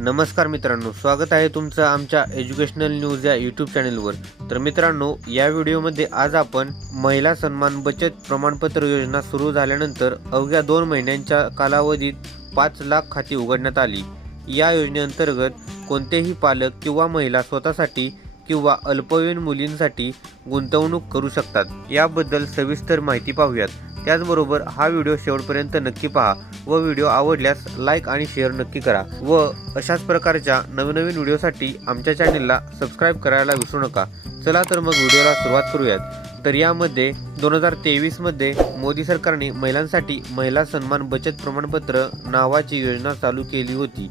नमस्कार मित्रांनो स्वागत आहे तुमचं आमच्या एज्युकेशनल न्यूज या यूट्यूब चॅनलवर. तर मित्रांनो या व्हिडिओमध्ये आज आपण महिला सन्मान बचत प्रमाणपत्र योजना सुरू झाल्यानंतर अवघ्या दोन महिन्यांच्या कालावधीत पाच लाख खाती उघडण्यात आली. या योजनेअंतर्गत कोणतेही पालक किंवा महिला स्वतःसाठी किंवा अल्पवयीन मुलींसाठी गुंतवणूक करू शकतात. याबद्दल सविस्तर माहिती पाहूयात. त्याचबरोबर हा व्हिडिओ शेवटपर्यंत नक्की पहा व व्हिडिओ आवडल्यास लाईक आणि शेअर नक्की करा व अशाच प्रकारच्या नवनवीन व्हिडिओसाठी आमच्या चॅनेलला सबस्क्राईब करायला विसरू नका. चला तर मग व्हिडिओला सुरुवात करूयात. तर यामध्ये दोन हजार तेवीसमध्ये मोदी सरकारने महिलांसाठी महिला सन्मान बचत प्रमाणपत्र नावाची योजना चालू केली होती.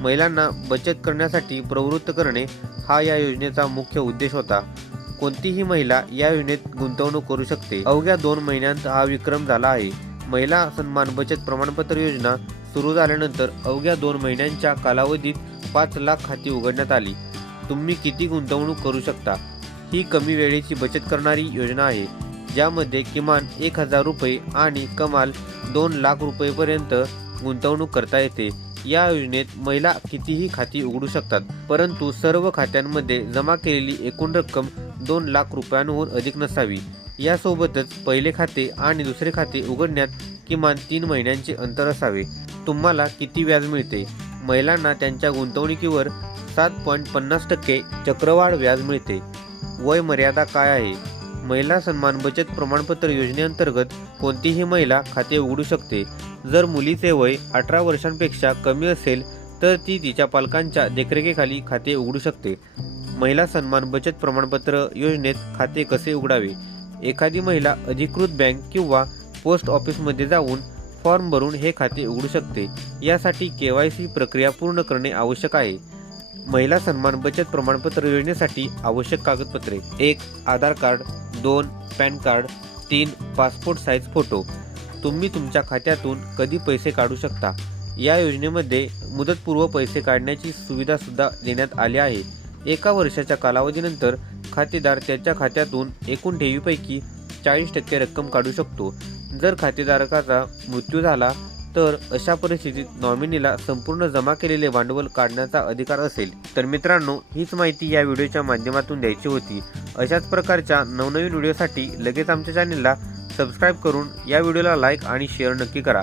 महिलांना बचत करण्यासाठी प्रवृत्त करणे हा या योजनेचा मुख्य उद्देश होता. कोणतीही महिला या योजनेत गुंतवणूक करू शकते. अवघ्या दोन महिन्यांत हा विक्रम झाला आहे. महिला सन्मान बचत प्रमाणपत्र योजना सुरू झाल्यानंतर अवघ्या दोन महिन्यांच्या कालावधीत पाच लाख खाती उघडण्यात आली. तुम्ही किती गुंतवणूक करू शकता? ही कमी वेळेची बचत करणारी योजना आहे ज्यामध्ये किमान एक हजार रुपये आणि कमाल दोन लाख रुपयेपर्यंत गुंतवणूक करता येते. या योजनेत महिला कितीही खाती उघडू शकतात परंतु सर्व खात्यांमध्ये जमा केलेली एकूण रक्कम दोन लाख रुपयांहून अधिक नसावी. यासोबतच पहिले खाते आणि दुसरे खाते उघडण्यात किमान तीन महिन्यांचे अंतर असावे. तुम्हाला किती व्याज मिळते? महिलांना त्यांच्या गुंतवणुकीवर सात पॉईंट पन्नास टक्के चक्रवाढ व्याज मिळते. वय मर्यादा काय आहे? महिला सन्मान बचत प्रमाणपत्र योजनेअंतर्गत कोणतीही महिला खाते उघडू शकते. जर मुलीचे वय अठरा वर्षांपेक्षा कमी असेल तर ती तिच्या पालकांच्या देखरेखीखाली खाते उघडू शकते. महिला सन्मान बचत प्रमाणपत्र योजनेत खाते कसे उघडावे? एखादी महिला अधिकृत बँक किंवा पोस्ट ऑफिसमध्ये जाऊन फॉर्म भरून हे खाते उघडू शकते. यासाठी के वाय सी प्रक्रिया पूर्ण करणे आवश्यक आहे. महिला सन्मान बचत प्रमाणपत्र योजनेसाठी आवश्यक कागदपत्रे. एक आधार कार्ड. दोन पॅन कार्ड. तीन पासपोर्ट साईज फोटो. तुम्ही तुमच्या खात्यातून कधी पैसे काढू शकता? या योजनेमध्ये मुदतपूर्व पैसे काढण्याची सुविधा सुद्धा देण्यात आली आहे. एका वर्षाच्या कालावधीनंतर खातेदार त्याच्या खात्यातून एकूण ठेवीपैकी चाळीस टक्के रक्कम काढू शकतो. जर खातेधारकाचा मृत्यू झाला तर अशा परिस्थितीत नॉमिनीला संपूर्ण जमा केलेले भांडवल काढण्याचा अधिकार असेल. तर मित्रांनो हीच माहिती या व्हिडिओच्या माध्यमातून द्यायची होती. अशाच प्रकारच्या नवनवीन व्हिडिओसाठी लगेच आमच्या चॅनेलला सबस्क्राईब करून या व्हिडिओला लाईक आणि शेअर नक्की करा.